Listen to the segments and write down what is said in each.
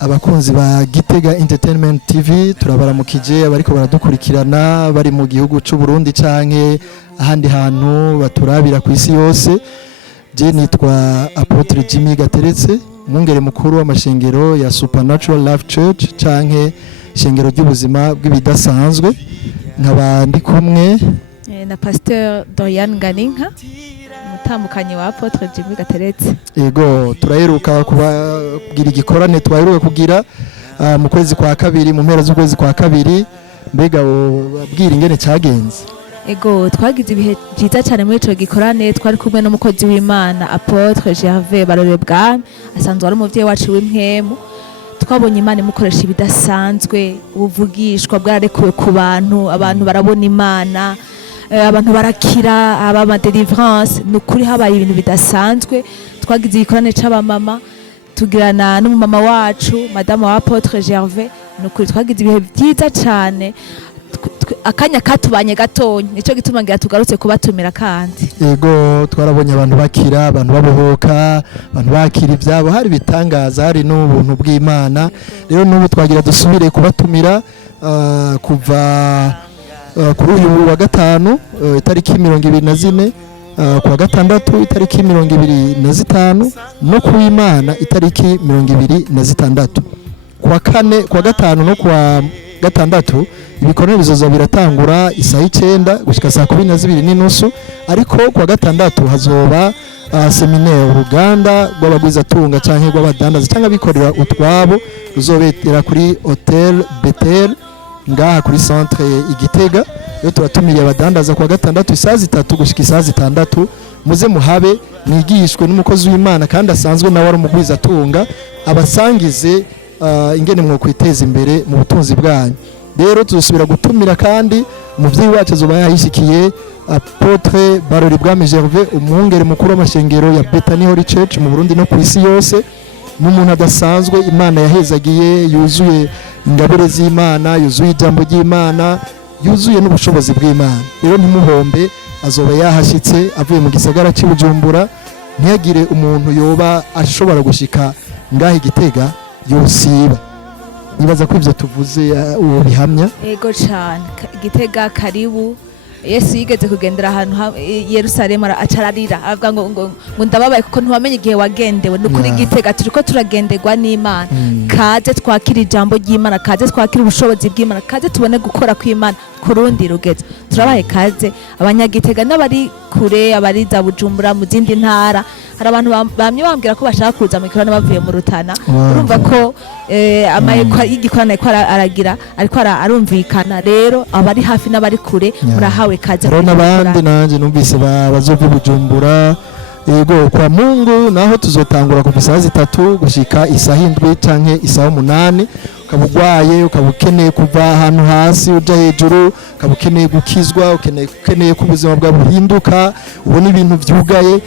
abakunzi ba Gitega Entertainment TV turabaramukije abariko baradukurikirana bari mu gihugu c'u Burundi canke ahandi hantu baturabira ku isi yose. Je nitwa Apotre Jimmy Gateretse umwungere mukuru w'amashengero ya Supernatural Life Church canke ishengero ry'ubuzima bw'ibidasanzwe, nkaba ndi kumwe na Pasteur Dorian Ganinka mutandukanye wa Apotre Jimmy Gateretse. Ego turaheruka kugira igikorane twaheruka kugira mu kwezi kwa kabiri, mu mpera z'ukwezi kwa kabiri. Mbega babwira ingene cagenze? Ego twagize ibihe byiza cyane muri ico gikorane, twari kumwe n'umukozi w'Imana Apotre Gervais Barorebwa, asanzwe ari umuvyeyi wacu w'impwemu. Twabonye Imana imukoresha ibidasanzwe, ubuvugishwa bwararekuwe ku bantu, abantu barabona Imana, abantu barakira, aba deliverance. Nukuri habaye ibintu bidasanzwe. Twagize igikorane c'abamama tugirana n'umumama wacu Madame wa Apotre Gervais. Nukuri twagize ibihe byiza cyane, akanya katubanye gatonye, nico gituma ngira tugarutse kubatumira kandi. Ego twarabonye abantu bakira, abantu babohoka, abantu bakira ivyabo, hari bitangaza, hari n'ubuntu bw'Imana. Rero n'ubu twagira dusubire kubatumira kuva kuri uyu wa gatanu itariki 24, kuwa gatandatu itariki 25, no ku Imana itariki 26. Kuwa kane, kuwa gatanu no kuwa gatandatu ibikorane bizoza biratangura isaha 9 gushika saa 12:30, ariko kuwa gatandatu hazoba seminaire uruganda rw'abagwizatunga canke rw'abadandaza canke abikorera utwabo ruzobetera kuri Hotel Betel ngaha kuri centre igitega. Yo turatumiye abadandaza kuwa gatandatu isaha 3 gushika isaha 6, muze muhabe mwigishwe n'umukozi w'Imana kandi asanzwe nawe ari umugwizatunga, abasangize ingene mwo kwiteza imbere mu butunzi bwanyu. Rero tuzosubira gutumira kandi umuvyeyi wacu azoba yahishikiye Apotre Barorebwa Gervais, umwungere mukuru w'amashengero ya Bethany Holy Church mu Burundi no ku isi yose. N'umuntu adasanzwe Imana yahezagiye, yuzuye ingabire z'Imana, yuzuye ijambo ry'Imana, yuzuye n'ubushobozi bw'Imana. Rero ntimuhombe, azoba yahashitse avuye mu gisagara cy'Ubujumbura. Ntiyagire umuntu yoba ashobora gushika ngahe Gitega yosiba. Nibaza ko ivyo tuvuze uwo bihamya. Ego cyane Gitega karibu. Yesu yigeze kugendera ahantu Yerusalemu acararira, avuga ngo ndababaye kuko ntiwamenye igihe wagendewe. Nukuri Gitega turiko turagenderwa n'Imana. Kaze twakira ijambo ry'Imana, kaze twakira ubushobozi bw'Imana, kaze tubone gukora kw'Imana kurundi rugezo. Turabaye kaze abanyagitega n'abari kure, abari za Bujumbura mu zindi ntara. Hari abantu bamye bambwira ko bashaka kuza mu gikorane bavuye mu Rutana. Urumva ko amayeko y'igikorane ko aragira ariko arumvikana. Rero abari hafi n'abari kure murahawe kaze. Rero n'abandi nanje numvise bazova Bujumbura. Ego kwa Mungu naho tuzotangura kuva isaha 3 gushika isaha 7 canke isaha 8. Ukabugwaye, ukabukeneye kuva ahantu hasi uja hejuru, ukabukeneye gukizwa, ukeneye ko ubuzima bwa buhinduka, ubona ibintu vyugaye.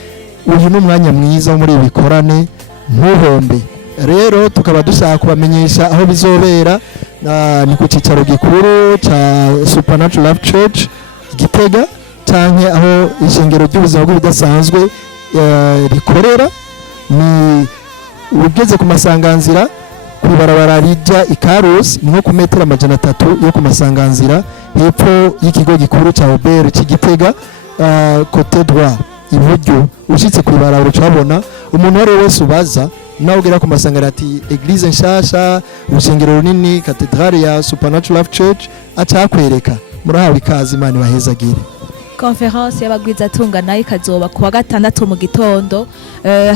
Uyu n'umwanya mwiza muri ibikorane, ntuhombe. Rero tukaba dushaka kubamenyesha aho bizobera, ni ku cicaro gikuru ca Supernatural Life Church Gitega, canke aho ishengero ry'ubuzima bw'ibidasanzwe rikorera. Ni ugeze ku masanganzira kwibarabara rija ikaze, ni nko ku metero 300 yo ku masanganzira hepfo y'ikigo gikuru ca Robert c'Igitega, côté droit iburyo. Ushitse kwibarabara ucabona umuntu wari wese ubaza nawe ugera ku masangara ati Eglise nshasha, urushengero runini, katedrale ya Supernatural Life Church, acakwereka. Murahawe ikaze, Imana ibahezagire. Conference y'abagwizatunga nayo ikazoba kuwa gatandatu mu gitondo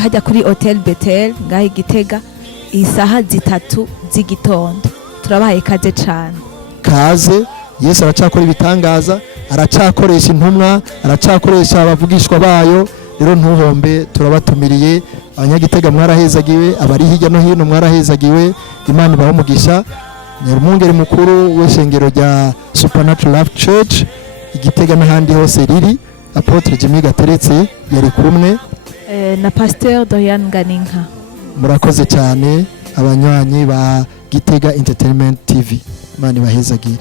hajya kuri Hotel Betel ngaho Gitega isaha 3 z'igitondo. Turabahaye kaze cyane. Kaze. Yesu aracakora ibitangaza, aracakoresha intumwa, aracakoresha abavugishwa bayo. Rero ntuhombe, turabatumiriye. Abanyagitega mwarahezagiwe, abari hirya no hino mwarahezagiwe. Imana ibahe umugisha. Ni umwungere mukuru w'ishengero rya Supernatural Life Church Igitega n'ahandi hose riri, Apotre Jimmy Gateretse yari kumwe na Pasteur Dorian Ganinka. Murakoze cyane abanywanyi ba Gitega Entertainment TV. Imana ibahezagire.